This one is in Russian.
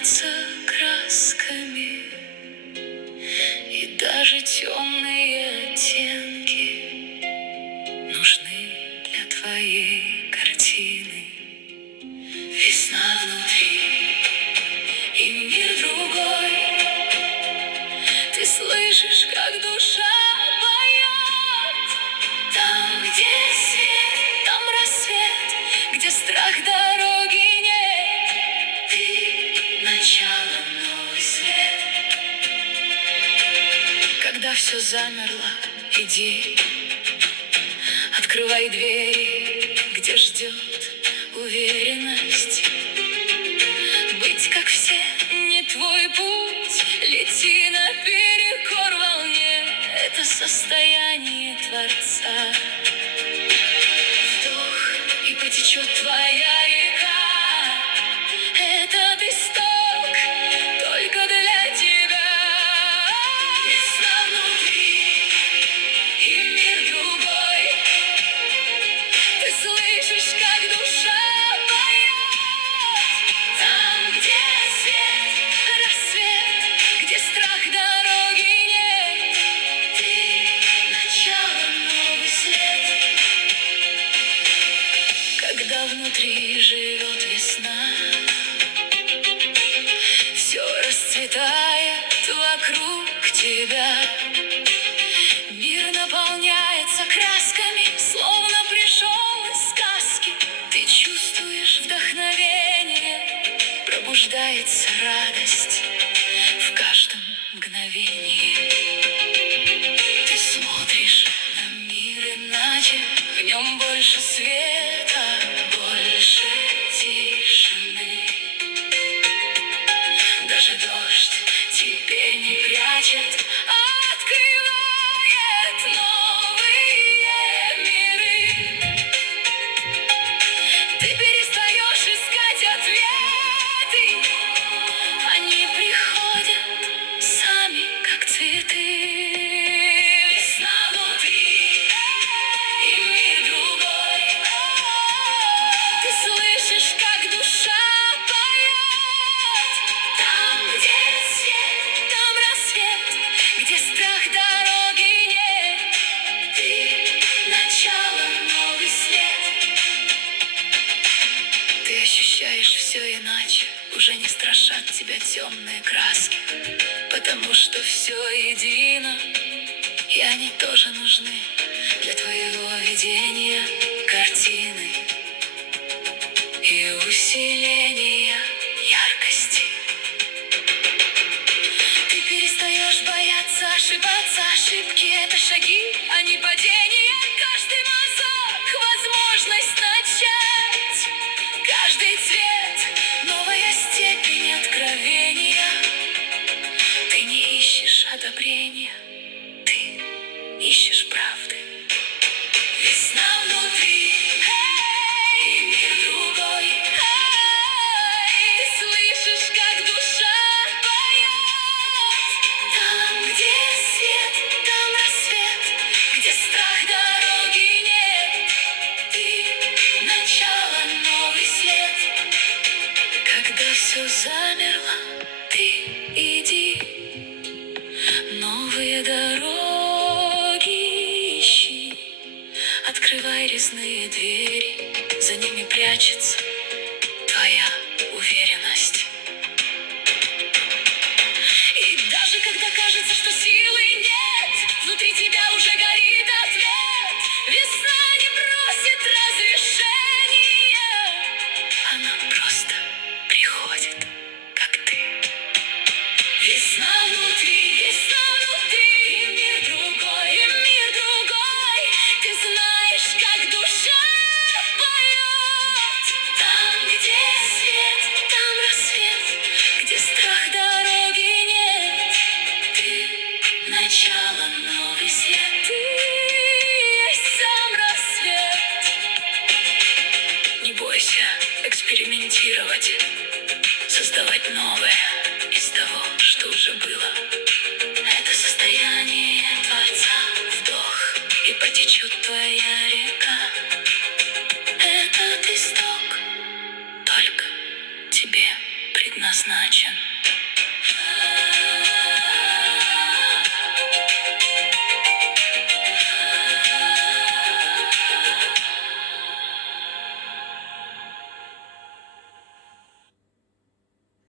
раскроется красками, и даже темные оттенки нужны для твоей картины. Весна внутри и мир другой. Ты слышишь, как душа поет. Там, где свет, там рассвет, где страх дороги нет. Ты начало, новый свет. Когда все замерло, иди, открывай двери, где ждет уверенность. Быть как все не твой путь, лети наперекор волне. Это состояние Творца. Вдох, и потечет твоя река. Этот исток только для тебя. Весна внутри и мир другой. Ты слышишь, как душа поет. Там, где свет, рассвет, где страх дороги нет. Ты начало, новый свет. Когда внутри живет весна, все расцветает вокруг тебя. Мир наполняется красками, словно пришел из сказки. Ты чувствуешь вдохновение, пробуждается радость в каждом мгновении. Ты смотришь на мир иначе, в нем больше света, больше тишины. Даже дождь теперь не прячет, а открывает новые миры. Ты перестаешь искать ответы, они приходят сами, как цветы. Весна внутри и мир другой. Ты слышишь, как душа поет. Там, где свет, там рассвет, где страх дороги нет. Ты начало, новый свет. Ты ощущаешь все иначе, уже не страшат тебя темные краски, потому что все едино, и они тоже нужны для твоего видения картины и усиления яркости. Ты перестаешь бояться ошибаться. Ошибки — это шаги, а не падения. Каждый мазок — возможность начать. Каждый цвет — новая степень откровения. Ты не ищешь одобрения, ты ищешь правды. Весна внутри, и мир другой. Ты слышишь, как душа поет. Там, где свет, там рассвет, где страх дороги нет. Ты начало, новый свет. Когда все замерло, ты иди, новые дороги ищи. Открывай резные двери, за ними прячется твоя уверенность. И даже когда кажется, что силы нет, внутри тебя уже горит ответ. Весна не просит разрешения, она просто приходит, как ты. Весна внутри, и мир другой, и мир другой. Ты знаешь, как душа поет. Там, где свет, там рассвет, где страх дороги нет. Ты начало, новый свет. Ты есть сам рассвет. Не бойся экспериментировать, создавать новое из того, что уже было. Это состояние Творца. Вдох, и потечет твоя река. Этот исток только тебе предназначен. предназначен.